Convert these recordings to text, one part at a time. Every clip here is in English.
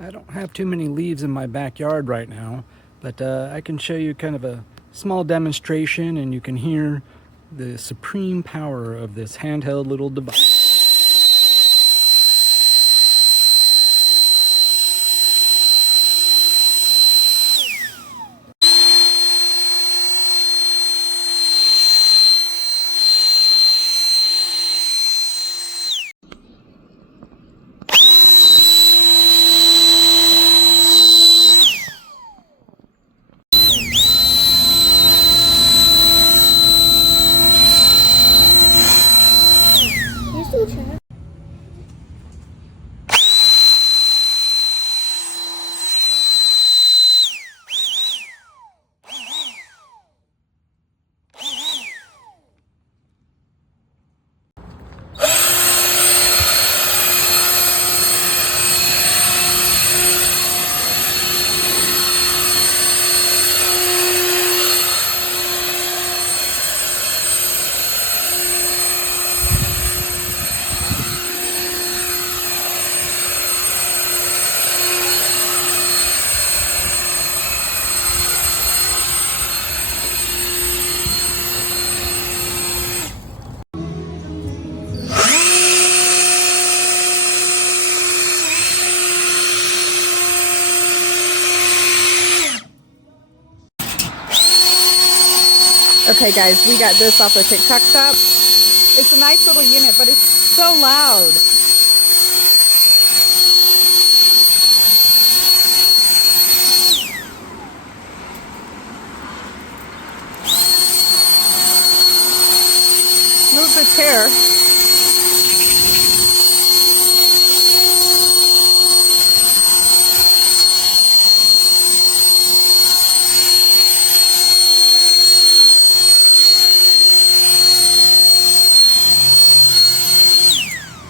I don't have too many leaves in my backyard right now, but I can show you kind of a small demonstration and you can hear the supreme power of this handheld little device. Okay guys, we got this off the TikTok shop. It's a nice little unit, but it's so loud. Move the chair.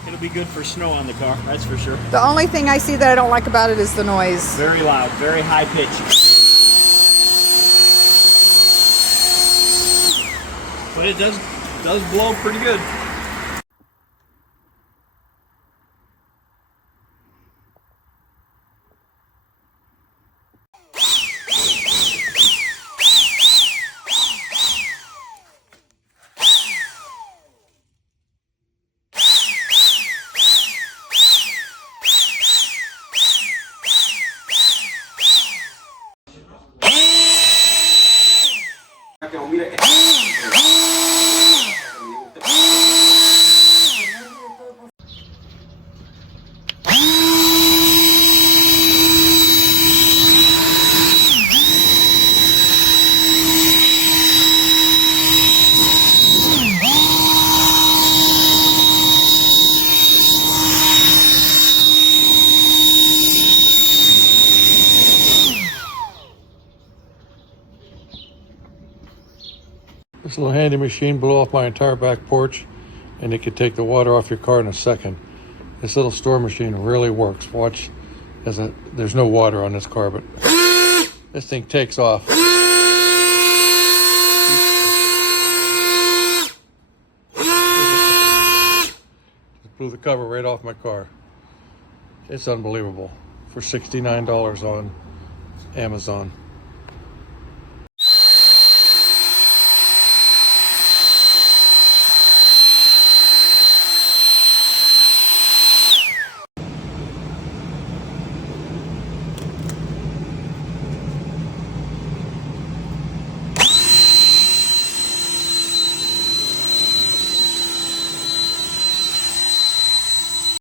It'll be good for snow on the car, that's for sure. The only thing I see that I don't like about it is the noise. Very loud, very high pitch. But it does blow pretty good. This little handy machine blew off my entire back porch, and it could take the water off your car in a second. This little store machine really works. Watch, there's no water on this car, but this thing takes off. Just blew the cover right off my car. It's unbelievable. For $69 on Amazon.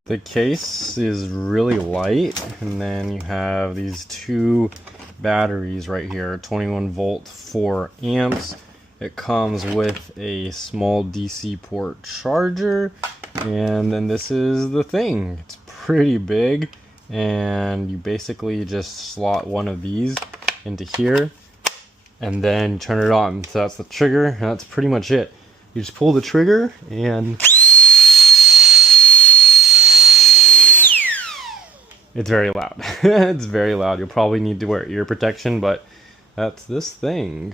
The case is really light, and then you have these two batteries right here, 21 volt, 4 amps. It comes with a small DC port charger, and then this is the thing. It's pretty big, and you basically just slot one of these into here, and then turn it on. So that's the trigger, and that's pretty much it. You just pull the trigger, and it's very loud. It's very loud. You'll probably need to wear ear protection, but that's this thing.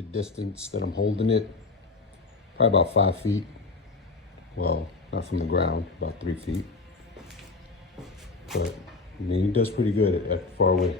the distance that I'm holding it. Probably about 5 feet. Well, not from the ground, about 3 feet. But I mean, it does pretty good at far away.